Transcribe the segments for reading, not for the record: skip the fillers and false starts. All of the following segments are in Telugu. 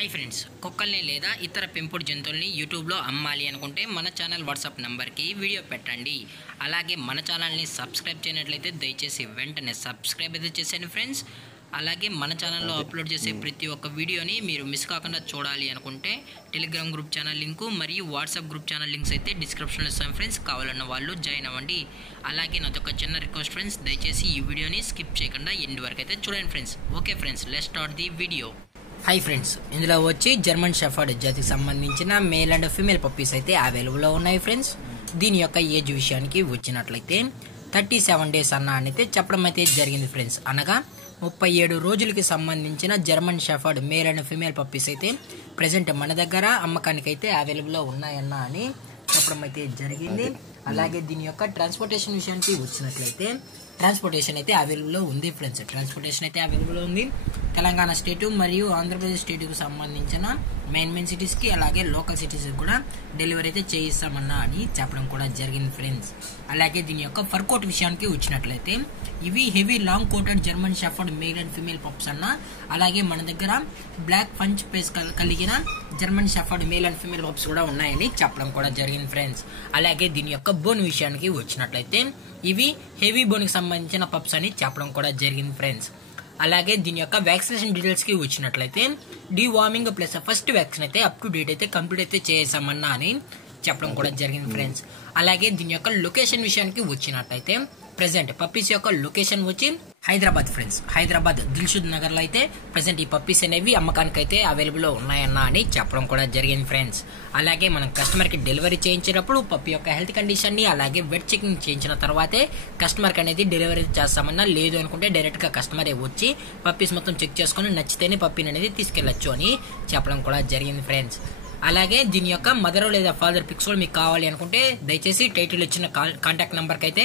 హాయ్ ఫ్రెండ్స్, కుక్కల్ని లేదా ఇతర పెంపుడు జంతువుల్ని యూట్యూబ్లో అమ్మాలి అనుకుంటే మన ఛానల్ వాట్సాప్ నెంబర్కి వీడియో పెట్టండి. అలాగే మన ఛానల్ని సబ్స్క్రైబ్ చేయనట్లయితే దయచేసి వెంటనే సబ్స్క్రైబ్ అయితే చేసేయండి ఫ్రెండ్స్. అలాగే మన ఛానల్లో అప్లోడ్ చేసే ప్రతి ఒక్క వీడియోని మీరు మిస్ కాకుండా చూడాలి అనుకుంటే టెలిగ్రామ్ గ్రూప్ ఛానల్ లింకు మరియు వాట్సాప్ గ్రూప్ ఛానల్ లింక్స్ అయితే డిస్క్రిప్షన్లో ఇస్తాం ఫ్రెండ్స్. కావాలన్న వాళ్ళు జాయిన్ అవ్వండి. అలాగే నాదొక చిన్న రిక్వెస్ట్ ఫ్రెండ్స్, దయచేసి ఈ వీడియోని స్కిప్ చేయకుండా ఎండ్ వరకు అయితే చూడండి friends. Okay friends, let's start the video. Hi friends, ఇందులో వచ్చి జర్మన్ షెఫర్డ్ జాతికి సంబంధించిన మేల్ అండ్ ఫీమేల్ పప్పీస్ అయితే అవైలబుల్లో ఉన్నాయి ఫ్రెండ్స్. దీని యొక్క ఏజ్ విషయానికి వచ్చినట్లయితే 37 డేస్ అయితే చెప్పడం అయితే జరిగింది ఫ్రెండ్స్. అనగా 37 రోజులకి సంబంధించిన German shepherd male and female puppies అయితే ప్రజెంట్ మన దగ్గర అమ్మకానికి అయితే అవైలబుల్లో ఉన్నాయన్న అని చెప్పడం అయితే జరిగింది. అలాగే దీని యొక్క ట్రాన్స్పోర్టేషన్ విషయానికి వచ్చినట్లయితే ట్రాన్స్పోర్టేషన్ అయితే అవైలబుల్లో ఉంది ఫ్రెండ్స్. ట్రాన్స్పోర్టేషన్ అయితే అవైలబుల్లో ఉంది. తెలంగాణ స్టేటు మరియు ఆంధ్రప్రదేశ్ స్టేటుకు సంబంధించిన మెయిన్ సిటీస్కి అలాగే లోకల్ సిటీస్కి కూడా డెలివరీ అయితే చేయిస్తామన్నా అని చెప్పడం కూడా జరిగింది ఫ్రెండ్స్. అలాగే దీని యొక్క ఫర్ కోట్ విషయానికి వచ్చినట్లయితే ఇవి heavy long coated German shepherd male and female pups అన్న. అలాగే మన దగ్గర బ్లాక్ పంచ్ పేస్ కలిగిన German shepherd male and female pups కూడా ఉన్నాయని చెప్పడం కూడా జరిగింది ఫ్రెండ్స్. అలాగే దీని యొక్క బోన్ విషయానికి వచ్చినట్లయితే ఇవి హెవీ బోన్కి సంబంధించిన పప్స్ అని చెప్పడం కూడా జరిగింది ఫ్రెండ్స్. అలాగే దీని యొక్క వ్యాక్సినేషన్ డీటెయిల్స్ కి వచ్చినట్లయితే డీవార్మింగ్ ప్లస్ ఫస్ట్ వ్యాక్సిన్ అయితే అప్ టు డేట్ అయితే కంప్లీట్ అయితే చేసామన్నా అని చెప్పడం కూడా జరిగింది ఫ్రెండ్స్. అలాగే దీని యొక్క లొకేషన్ విషయానికి వచ్చినట్లయితే ప్రెసెంట్ పప్పీస్ యొక్క లొకేషన్ వచ్చి హైదరాబాద్ ఫ్రెండ్స్. హైదరాబాద్ దిల్షుద్ నగర్ లో అయితే ప్రెసెంట్ ఈ పప్పీస్ అనేవి అమ్మకానికి అయితే అవైలబుల్ లో ఉన్నాయన్నా అని చెప్పడం కూడా జరిగింది ఫ్రెండ్స్. అలాగే మనం కస్టమర్ కి డెలివరీ చేయించేటప్పుడు పప్పీ యొక్క హెల్త్ కండిషన్ ని అలాగే వెట్ చెకింగ్ చేయించిన తర్వాతే కస్టమర్ కి అనేది డెలివరీ చేస్తామన్నా. లేదు అనుకుంటే డైరెక్ట్ గా కస్టమరే వచ్చి పప్పీస్ మొత్తం చెక్ చేసుకుని నచ్చితేనే పప్పీని అనేది తీసుకెళ్లొచ్చు అని చెప్పడం కూడా జరిగింది ఫ్రెండ్స్. అలాగే దీని యొక్క మదర్ లేదా ఫాదర్ పిక్స్ కూడా మీకు కావాలి అనుకుంటే దయచేసి టైటిల్ ఇచ్చిన కాంటాక్ట్ నెంబర్కి అయితే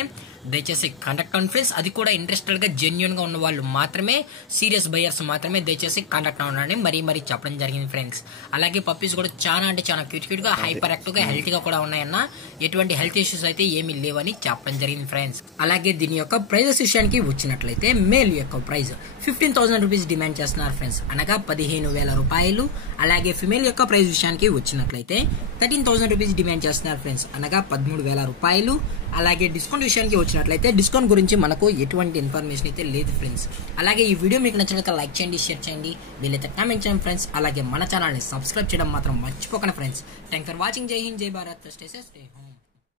దయచేసి కాంటాక్ట్ అవ్వండి ఫ్రెండ్స్. అది కూడా ఇంట్రెస్టెడ్ గా జెన్యున్ గా ఉన్న వాళ్ళు మాత్రమే, సీరియస్ బయర్స్ మాత్రమే దయచేసి కాంటాక్ట్ అవ్వండి మరీ చెప్పడం జరిగింది ఫ్రెండ్స్. అలాగే పప్పీస్ కూడా చాలా క్యూట్ గా హైపర్ యాక్టివ్ గా హెల్తీగా కూడా ఉన్నాయన్న. ఎటువంటి హెల్త్ ఇష్యూస్ అయితే ఏమీ లేవని చెప్పడం జరిగింది ఫ్రెండ్స్. అలాగే దీని యొక్క ప్రైజెస్ విషయానికి వచ్చినట్లయితే మేల్ యొక్క ప్రైస్ 15,000 రూపీస్ డిమాండ్ చేస్తున్నారు ఫ్రెండ్స్, అనగా 15,000 రూపాయలు. అలాగే ఫిమేల్ యొక్క ప్రైస్ విషయానికి వచ్చినట్లయితే 13,000 రూపీస్ డిమాండ్ చేస్తున్నారు ఫ్రెండ్స్, అనగా 13,000 రూపాయలు. అలాగే డిస్కౌంట్ విషయానికి వచ్చినట్లయితే డిస్కౌంట్ గురించి మనకు ఎటువంటి ఇన్ఫర్మేషన్ అయితే లేదు ఫ్రెండ్స్. అలాగే ఈ వీడియో మీకు నచ్చినట్లయితే లైక్ చేయండి, షేర్ చేయండి, వీలైతే కామెంట్ చేయండి ఫ్రెండ్స్. అలాగే మన ఛానల్ని సబ్స్క్రైబ్ చేయడం మాత్రం మర్చిపోకండి ఫ్రెండ్స్. Thank for watching. జై హింద్, జై Bharat, stay safe, stay home.